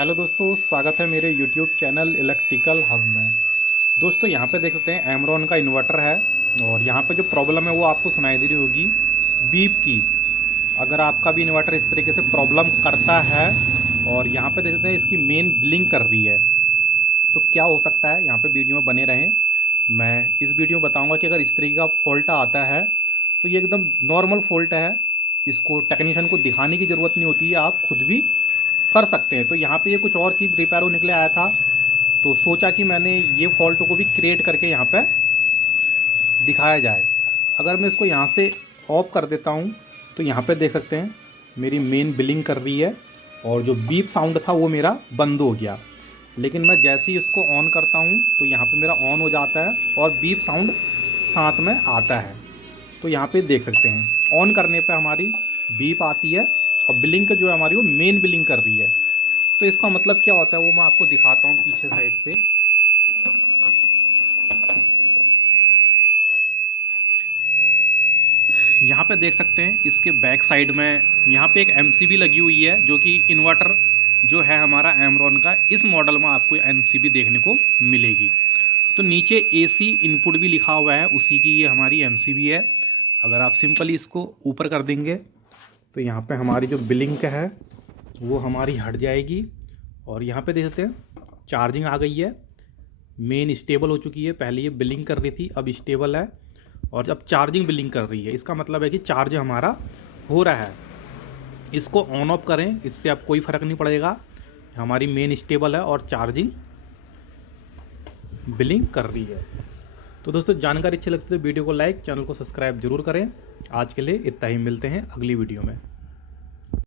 Hello दोस्तों, स्वागत है मेरे यूट्यूब चैनल इलेक्ट्रिकल हब में। दोस्तों यहाँ पे देख सकते हैं एमरॉन का इन्वर्टर है और यहाँ पे जो प्रॉब्लम है वो आपको सुनाई दे रही होगी बीप की। अगर आपका भी इन्वर्टर इस तरीके से प्रॉब्लम करता है और यहाँ पे देख सकते हैं इसकी मेन ब्लिंक कर रही है, तो क्या हो सकता है, यहाँ पे वीडियो में बने रहें। मैं इस वीडियो में बताऊँगा कि अगर इस तरीके का फॉल्ट आता है तो ये एकदम नॉर्मल फॉल्ट है, इसको टेक्नीशियन को दिखाने की ज़रूरत नहीं होती है, आप खुद भी कर सकते हैं। तो यहाँ पे ये कुछ और चीज़ रिपेयर हो निकले आया था, तो सोचा कि मैंने ये फॉल्ट को भी क्रिएट करके यहाँ पे दिखाया जाए। अगर मैं इसको यहाँ से ऑफ कर देता हूँ तो यहाँ पे देख सकते हैं मेरी मेन बिलिंग कर रही है और जो बीप साउंड था वो मेरा बंद हो गया। लेकिन मैं जैसे ही इसको ऑन करता हूँ तो यहाँ पे मेरा ऑन हो जाता है और बीप साउंड साथ में आता है। तो यहाँ पे देख सकते हैं ऑन करने पे हमारी बीप आती है और बिलिंग जो है हमारी वो मेन बिलिंग कर रही है। तो इसका मतलब क्या होता है वो मैं आपको दिखाता हूँ पीछे साइड से। यहाँ पे देख सकते हैं इसके बैक साइड में यहाँ पे एक एमसीबी लगी हुई है, जो कि इन्वर्टर जो है हमारा एमरॉन का, इस मॉडल में आपको एमसीबी देखने को मिलेगी। तो नीचे एसी इनपुट भी लिखा हुआ है, उसी की ये हमारी एमसीबी है। अगर आप सिंपली इसको ऊपर कर देंगे तो यहाँ पे हमारी जो बिलिंग है वो हमारी हट जाएगी और यहाँ पे देख सकते हैं चार्जिंग आ गई है, मेन स्टेबल हो चुकी है। पहले ये बिलिंग कर रही थी, अब स्टेबल है और अब चार्जिंग बिलिंग कर रही है। इसका मतलब है कि चार्ज हमारा हो रहा है। इसको ऑन ऑफ करें, इससे अब कोई फ़र्क नहीं पड़ेगा, हमारी मेन स्टेबल है और चार्जिंग बिलिंग कर रही है। तो दोस्तों जानकारी अच्छी लगती है तो वीडियो को लाइक, चैनल को सब्सक्राइब जरूर करें। आज के लिए इतना ही, मिलते हैं अगली वीडियो में।